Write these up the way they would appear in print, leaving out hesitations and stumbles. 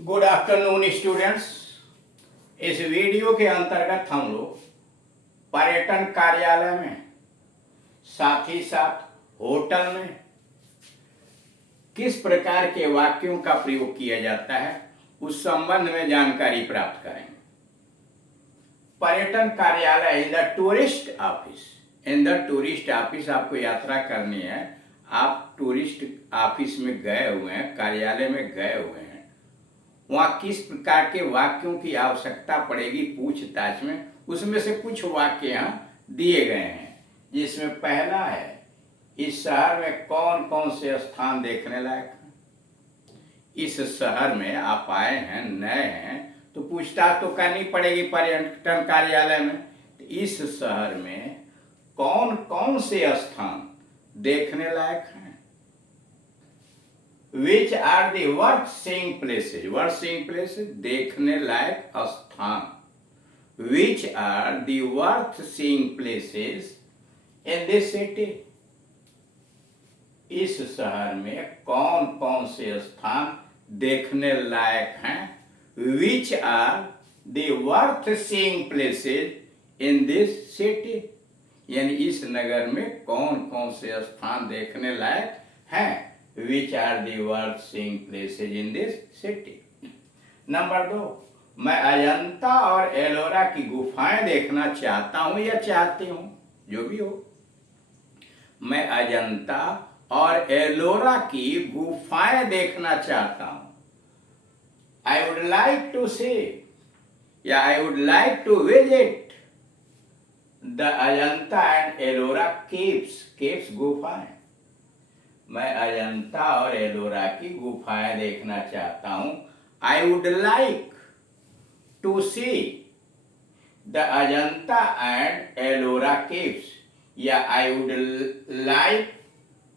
Good afternoon students. इस video के अंतर्गत हम लोग पर्यटन कार्यालय में साथ ही साथ होटल में किस प्रकार के वाक्यों का प्रयोग किया जाता है उस संबंध में जानकारी प्राप्त करेंगे। पर्यटन कार्यालय in the tourist office. In the tourist office आपको यात्रा करनी है, आप टूरिस्ट ऑफिस में गए हुए हैं, कार्यालय में गए हुए हैं, वहाँ किस प्रकार के वाक्यों की आवश्यकता पड़ेगी पूछताछ में, उसमें से कुछ वाक्य यहाँ दिए गए हैं। जिसमें पहला है, इस शहर में कौन कौन से स्थान देखने लायक हैं। इस शहर में आप आए हैं, नए हैं, तो पूछताछ तो करनी पड़ेगी पर्यटन कार्यालय में। तो इस शहर में कौन कौन से स्थान देखने लायक हैं। Which are the worth seeing places? Worth seeing places, देखने लायक स्थान। Which are the worth seeing places in this city? इस शहर में कौन कौन से स्थान देखने लायक हैं। Which are the worth seeing places in this city? यानी इस नगर में कौन कौन से स्थान देखने लायक हैं। Which are the worth seeing places in this city? Number 2, मैं अजंता और एलोरा की गुफाएं देखना चाहता हूं या चाहती हूं, जो भी हो। मैं अजंता और एलोरा की गुफाएं देखना चाहता हूं। I would like to see या I would like to visit the Ajanta and Ellora caves। caves गुफाएं। मैं अजंता और एलोरा की गुफाएं देखना चाहता हूं। I would like to see the Ajanta and Ellora caves या I would like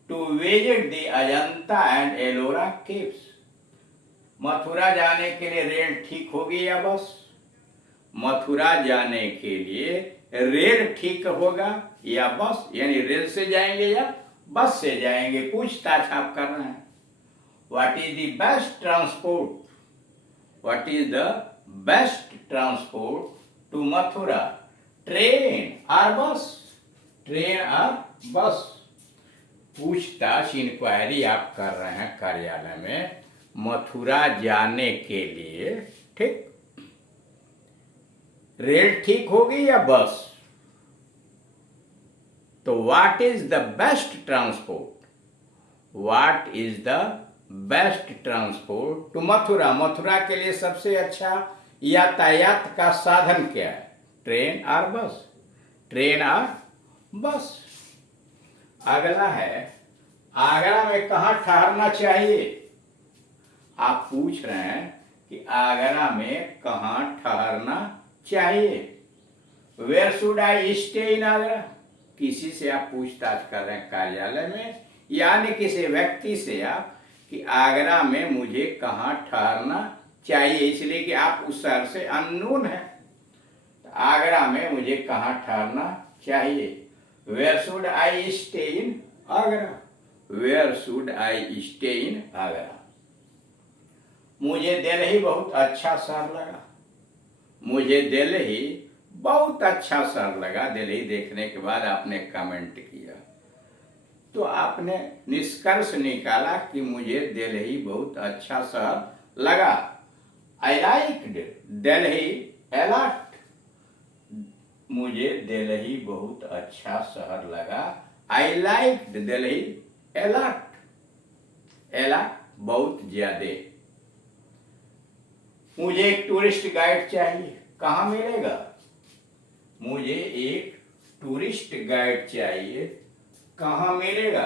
to visit the Ajanta and Ellora caves। Mathura जाने के लिए रेल ठीक होगी या बस। मथुरा जाने के लिए रेल ठीक होगा या बस, यानी रेल से जाएंगे या बस से जाएंगे, पूछताछ आप कर रहे हैं। What is the best transport, what is the best transport to Mathura, train और बस, ट्रेन और बस। पूछताछ इंक्वायरी आप कर रहे हैं कार्यालय में मथुरा जाने के लिए। ठीक, रेल ठीक होगी या बस। तो what is the best transport, what is the best transport to Mathura. Mathura के लिए सबसे अच्छा यातायात का साधन क्या है, ट्रेन और बस, ट्रेन और बस। अगला है, आगरा में कहाँ ठहरना चाहिए। आप पूछ रहे हैं कि आगरा में कहाँ ठहरना चाहिए। Where should I stay in Agra. किसी से आप पूछताछ कर रहे हैं कार्यालय में, यानी किसी व्यक्ति से आप कि आगरा में मुझे कहाँ ठहरना चाहिए, इसलिए कि आप उस शहर से अननोन हैं। तो आगरा में मुझे कहाँ ठहरना चाहिए। Where should I stay in Agra, where should I stay in Agra. मुझे दिल्ली बहुत अच्छा शहर लगा, मुझे दिल्ली बहुत अच्छा शहर लगा। दिल्ली देखने के बाद आपने कमेंट किया, तो आपने निष्कर्ष निकाला कि मुझे दिल्ली बहुत अच्छा शहर लगा। I liked Delhi a lot, मुझे दिल्ली बहुत अच्छा शहर लगा। I liked Delhi a lot, a lot बहुत ज्यादा। मुझे एक टूरिस्ट गाइड चाहिए, कहाँ मिलेगा। मुझे एक टूरिस्ट गाइड चाहिए, कहाँ मिलेगा।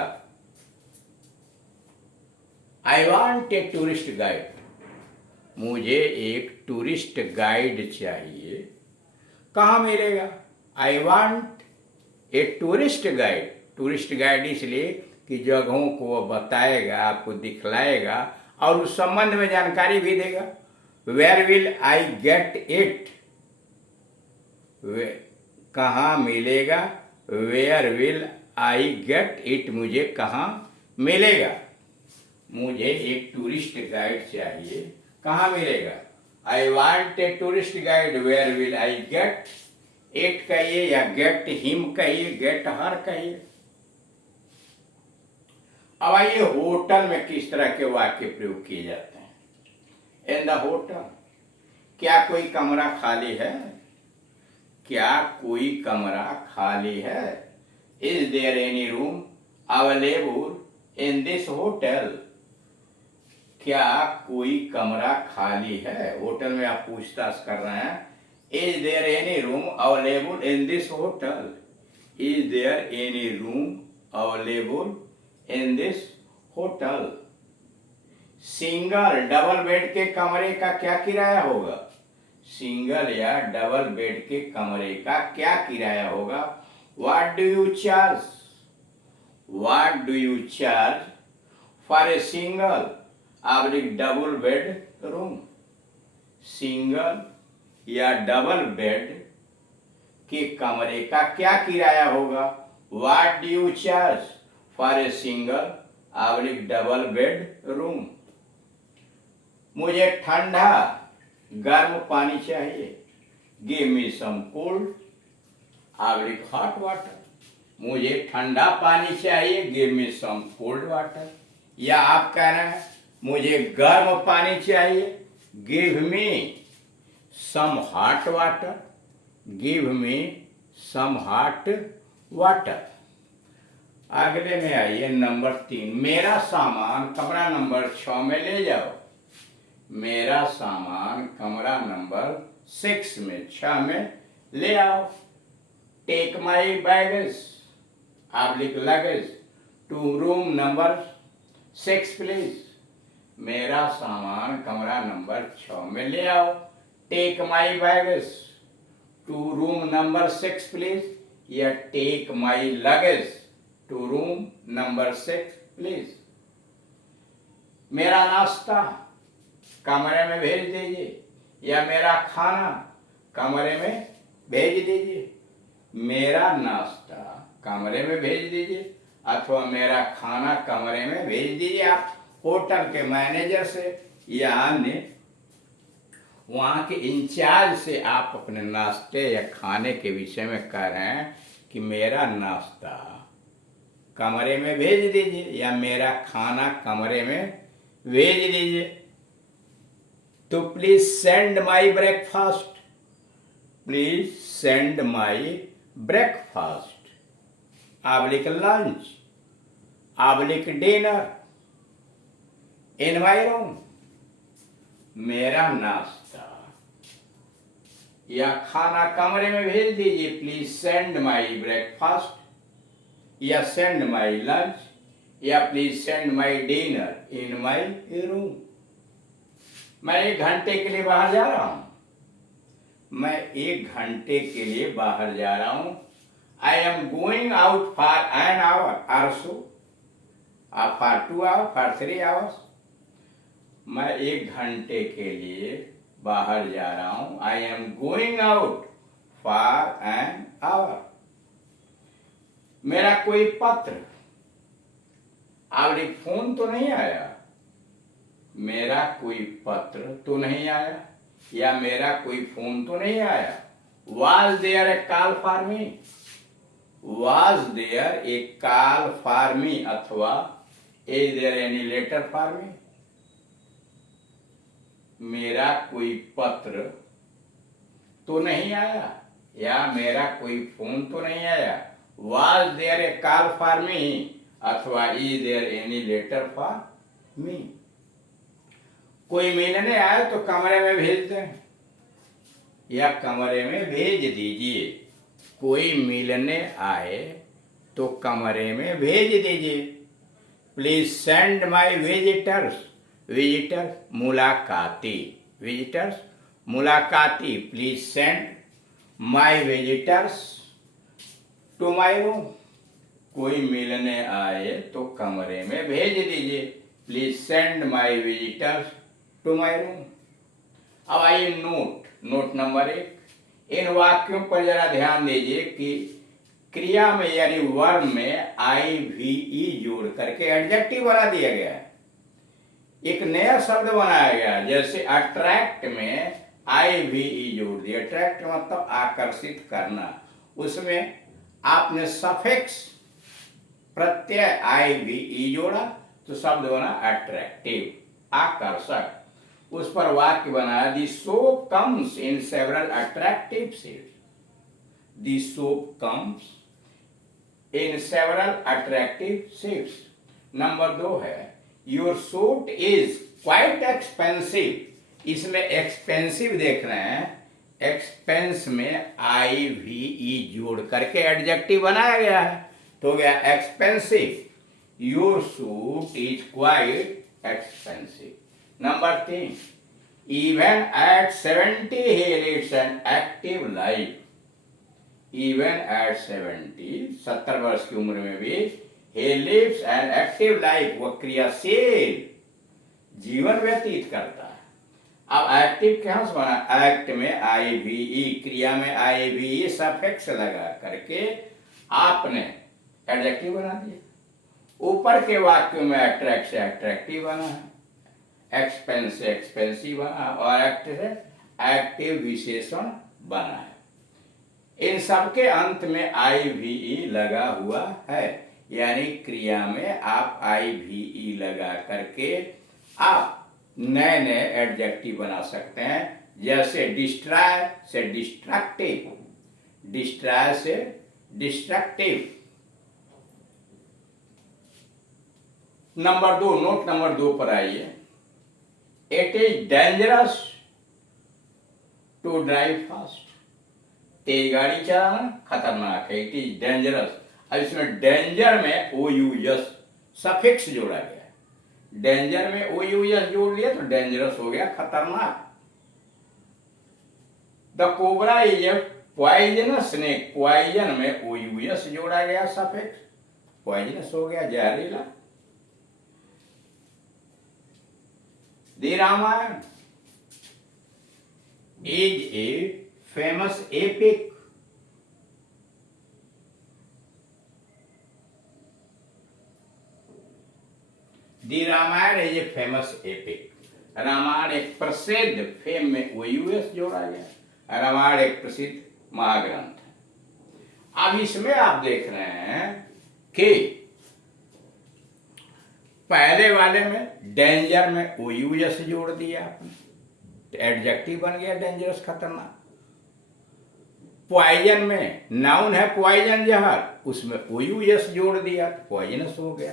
I want A tourist guide, मुझे एक टूरिस्ट गाइड चाहिए, कहाँ मिलेगा। I want A tourist guide. Tourist guide इसलिए कि जगहों को वो बताएगा, आपको दिखलाएगा और उस संबंध में जानकारी भी देगा। Where will I get it, कहाँ मिलेगा। Where will I get it, मुझे कहाँ मिलेगा। मुझे एक टूरिस्ट गाइड चाहिए, कहाँ मिलेगा? I want a tourist guide, where will I get it कहिए या गेट हिम कहिए, गेट हर कहिए। अब आइए होटल में किस तरह के वाक्य प्रयोग किए जाते हैं। इन द होटल, क्या कोई कमरा खाली है? क्या कोई कमरा खाली है? Is there any room available in this hotel? क्या कोई कमरा खाली है? होटल में आप पूछताछ कर रहे हैं। Is there any room available in this hotel? Is there any room available in this hotel? Single double bed के कमरे का क्या किराया होगा? सिंगल या डबल बेड के कमरे का क्या किराया होगा? What do you charge? What do you charge for a single double bed room? Single या डबल बेड के कमरे का क्या किराया होगा? What do you charge for a single double bed room? मुझे ठंडा गर्म पानी चाहिए। Give me some cold hot water. मुझे ठंडा पानी चाहिए। Give me some cold water. या आप कह रहे हैं मुझे गर्म पानी चाहिए। Give me some hot water. Give me some hot water. अगले में आइए नंबर 3, मेरा सामान कमरा नंबर 6 में ले जाओ। मेरा सामान कमरा नंबर 6 में 6 में ले आओ। Take my baggage luggage to room number 6 please. मेरा सामान कमरा नंबर 6 में ले आओ। Take my baggage to room number 6 please या take my luggage to room number 6 please. मेरा नाश्ता कमरे में भेज दीजिए या मेरा खाना कमरे में भेज दीजिए। मेरा नाश्ता कमरे में भेज दीजिए अथवा मेरा खाना कमरे में भेज दीजिए। आप होटल के मैनेजर से या अन्य वहाँ के इंचार्ज से आप अपने नाश्ते या खाने के विषय में कह रहे हैं कि मेरा नाश्ता कमरे में भेज दीजिए या मेरा खाना कमरे में भेज दीजिए। तो please send my breakfast. Please send my breakfast lunch dinner in my room. मेरा नाश्ता या खाना कमरे में भेज दीजिए। प्लीज सेंड माई ब्रेकफास्ट या सेंड माई लंच या please send my dinner in my room. मैं 1 घंटे के लिए बाहर जा रहा हूं। मैं 1 घंटे के लिए बाहर जा रहा हूं। I am going out for an hour और सो, फॉर 2 आवर, फॉर 3 आवर्स। मैं 1 घंटे के लिए बाहर जा रहा हूं। I am going out for an hour. मेरा कोई पत्र फोन तो नहीं आया। मेरा कोई पत्र तो नहीं आया या मेरा कोई फोन तो नहीं आया। Was there a call for me? Was there a call for me अथवा is there any letter for me? मेरा कोई पत्र तो नहीं आया या मेरा कोई फोन तो नहीं आया। Was there a call for me अथवा is there any letter for me? कोई मिलने आए तो कमरे में भेज दें या कमरे में भेज दीजिए। कोई मिलने आए तो कमरे में भेज दीजिए। प्लीज सेंड माई विजिटर्स मुलाकाती please send my visitors to my room. कोई मिलने आए तो कमरे में भेज दीजिए। Please send my visitors to my room. अब आइए नोट नंबर 1। इन वाक्यों पर जरा ध्यान दीजिए कि क्रिया में यानी वर्ब में IVE जोड़ करके एडजेक्टिव बना दिया गया है। एक नया शब्द बनाया गया, जैसे अट्रैक्ट में आई भी ई जोड़ दिया। अट्रैक्ट मतलब आकर्षित करना, उसमें आपने सफिक्स प्रत्यय आई भी ई जोड़ा तो शब्द बना अट्रैक्टिव, आकर्षक। उस पर वाक्य बनाया, the soap comes in several attractive shades. The soap comes in several attractive shades. Number 2 है, your suit is quite expensive. इसमें एक्सपेंसिव देख रहे हैं, एक्सपेंस में आई भी ई जोड़ करके एडजेक्टिव बनाया गया है, तो गया expensive. Your suit is quite expensive. Number 3, even at 70 he leads an active life. Even at 70 वर्ष की उम्र में भी he lives an active life, वह क्रियाशील जीवन व्यतीत करता है। अब एक्टिव कहां से बना, एक्ट में आई भी ई, क्रिया में आई भी ई सफिक्स लगा करके आपने एडजेक्टिव बना दिया। ऊपर के वाक्यों में अट्रैक्ट से एट्रैक्टिव बना है, एक्सपेंस से एक्सपेंसिव बना, और एक्ट से एक्टिव विशेषण बना है। इन सबके अंत में आई भी ई लगा हुआ है, यानी क्रिया में आप आई भी ई लगा करके आप नए नए एडजेक्टिव बना सकते हैं, जैसे डिस्ट्रॉय से डिस्ट्रक्टिव, डिस्ट्रॉय से डिस्ट्रक्टिव। नंबर 2, नोट नंबर 2 पर आइए। It is dangerous to drive fast. तेज गाड़ी चलाना खतरनाक है, इट इज डेंजरस। अब इसमें डेंजर में ओ यू एस सफिक्स जोड़ा गया है। डेंजर में ओ यू एस जोड़ दिया तो डेंजरस हो गया खतरनाक। The cobra is a poisonous snake. Poison में ओ यू एस जोड़ा गया सफिक्स, पॉइजनस हो गया जहरीला। The Ramayana is a famous epic. The Ramayana is a famous epic. Ramayana एक प्रसिद्ध, फेम में वो यूएस जोड़ा गया। रामायण एक प्रसिद्ध महाग्रंथ है। अब इसमें आप देख रहे हैं कि पहले वाले में डेंजर में ओ यूएस जोड़ दिया आपने, तो एडजेक्टिव बन गया डेंजरस खतरनाक। पॉइजन में नाउन है पॉइजन जहर, उसमें ओ यूएस जोड़ दिया तो पॉइजनस हो गया।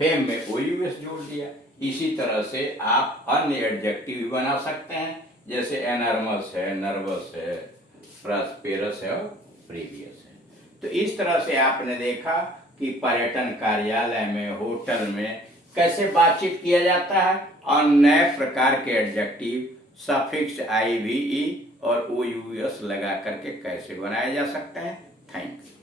फेम में ओ यूएस जोड़ दिया। इसी तरह से आप अन्य एडजेक्टिव भी बना सकते हैं, जैसे एनर्मस है, नर्वस है, प्रॉस्पेरस है और प्रीवियस है। तो इस तरह से आपने देखा कि पर्यटन कार्यालय में, होटल में कैसे बातचीत किया जाता है और नए प्रकार के एडजेक्टिव सफिक्स आई भी ई और ओ यू एस लगा करके कैसे बनाए जा सकते हैं। Thank you.